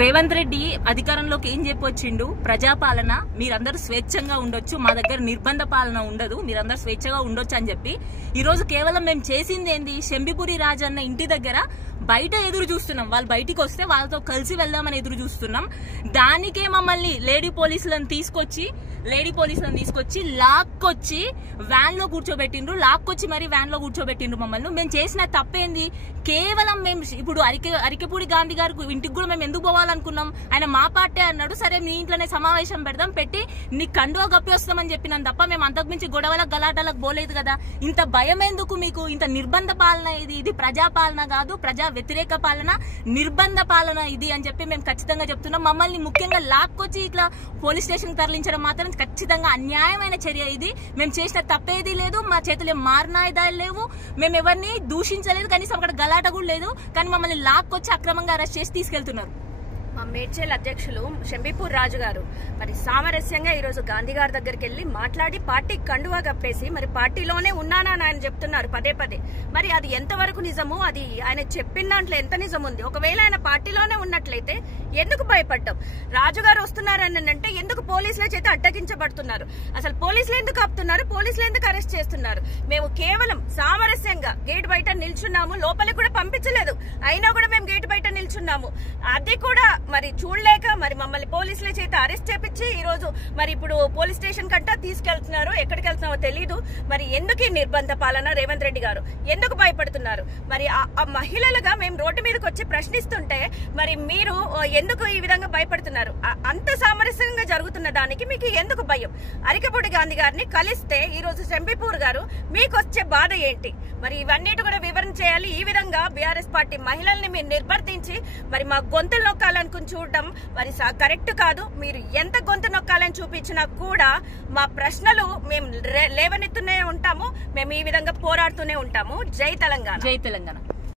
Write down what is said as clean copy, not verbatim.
రేవంత్ రెడ్డి అధికారంలోకి ఏం చెప్పొచ్చిండు? ప్రజాపాలన, మీరందరూ స్వేచ్ఛంగా ఉండొచ్చు, మా దగ్గర నిర్బంధ పాలన ఉండదు, మీరందరూ స్వేచ్ఛగా ఉండొచ్చు అని చెప్పి ఈ రోజు కేవలం మేము చేసింది ఏంది? శంబిపురి రాజన్న ఇంటి దగ్గర బయట ఎదురు చూస్తున్నాం. వాళ్ళు బయటికి వస్తే వాళ్ళతో కలిసి వెళ్దామని ఎదురు చూస్తున్నాం. దానికే మమ్మల్ని లేడీ పోలీసులను తీసుకొచ్చి లాక్కొచ్చి వ్యాన్ లో కూర్చోబెట్టిండ్రు. లాక్కొచ్చి మరి వ్యాన్ లో కూర్చోబెట్టిండ్రు మమ్మల్ని. మేము చేసిన తప్పేంది? కేవలం మేము ఇప్పుడు అరికెపూడి గాంధీ గారి ఇంటికి కూడా మేము ఎందుకు పోవాలనుకున్నాం? ఆయన మా పార్టీ అన్నాడు, సరే మీ ఇంట్లోనే సమావేశం పెడదాం, పెట్టి నీ కండువా గప్పి వస్తామని చెప్పినాం తప్ప మేము అంతకుమించి గొడవలకు గలాటాలకు పోలేదు కదా. ఇంత భయం ఎందుకు మీకు? ఇంత నిర్బంధ పాలన ఇది ప్రజాపాలన కాదు, ప్రజా వ్యతిరేక పాలన, నిర్బంధ పాలన ఇది అని చెప్పి మేము ఖచ్చితంగా చెప్తున్నాం. మమ్మల్ని ముఖ్యంగా లాక్కొచ్చి ఇట్లా పోలీస్ స్టేషన్ తరలించడం మాత్రం ఖచ్చితంగా అన్యాయమైన చర్య ఇది. మేము చేసిన తప్పేది లేదు, మా చేతులు మారణాయుధాలు లేవు, మేము ఎవరిని దూషించలేదు, కనీసం అక్కడ గలాట కూడా లేదు. కానీ మమ్మల్ని లాక్కొచ్చి అక్రమంగా అరెస్ట్ చేసి తీసుకెళ్తున్నారు. మా మేడ్చల్ అధ్యక్షులు శంబిపూర్ రాజు గారు మరి సామరస్యంగా ఈ రోజు గాంధీ గారి దగ్గరికి వెళ్లి మాట్లాడి పార్టీ కండువా కప్పేసి మరి పార్టీలోనే ఉన్నానని ఆయన చెప్తున్నారు పదే పదే. మరి అది ఎంతవరకు నిజము? అది ఆయన చెప్పిన దాంట్లో ఎంత నిజం ఉంది? ఒకవేళ ఆయన పార్టీలోనే ఉన్నట్లయితే ఎందుకు భయపడ్డాం? రాజుగారు వస్తున్నారని అంటే ఎందుకు పోలీసుల చేత అడ్డగించబడుతున్నారు? అసలు పోలీసులు ఎందుకు ఆపుతున్నారు? పోలీసులు ఎందుకు అరెస్ట్ చేస్తున్నారు? మేము కేవలం సామరస్యంగా గేట్ బయట నిల్చున్నాము, లోపలికి కూడా పంపించలేదు, అయినా కూడా మేము గేట్ బయట నిల్చున్నాము. అది కూడా మరి చూడలేక మరి మమ్మల్ని పోలీసుల చేత అరెస్ట్ చేపించి ఈ రోజు మరి ఇప్పుడు పోలీస్ స్టేషన్ కంటా తీసుకెళ్తున్నారు. ఎక్కడికి వెళ్తున్నామో తెలియదు. మరి ఎందుకు ఈ నిర్బంధ పాలన? రేవంత్ రెడ్డి గారు ఎందుకు భయపడుతున్నారు? మరి ఆ మహిళలుగా మేము రోడ్డు మీదకి వచ్చి ప్రశ్నిస్తుంటే మరి మీరు ఎందుకు ఈ విధంగా భయపడుతున్నారు? అంత సామరస్యంగా జరుగుతున్న దానికి మీకు ఎందుకు భయం? అరికెపూడి గాంధీ గారిని కలిస్తే ఈ రోజు శంబిపూర్ గారు మీకు వచ్చే బాధ ఏంటి? మరి ఇవన్నిటి కూడా వివరణ చేయాలి. ఈ విధంగా బీఆర్ఎస్ పార్టీ మహిళల్ని మీరు నిర్వర్తించి మరి మా గొంతులు నొక్కాలనుకుని చూడటం మరి కరెక్ట్ కాదు. మీరు ఎంత గొంతు నొక్కాలని చూపించినా కూడా మా ప్రశ్నలు మేము లేవనెత్తునే ఉంటాము, మేము ఈ విధంగా పోరాడుతూనే ఉంటాము. జై తెలంగాణ. జై తెలంగాణ.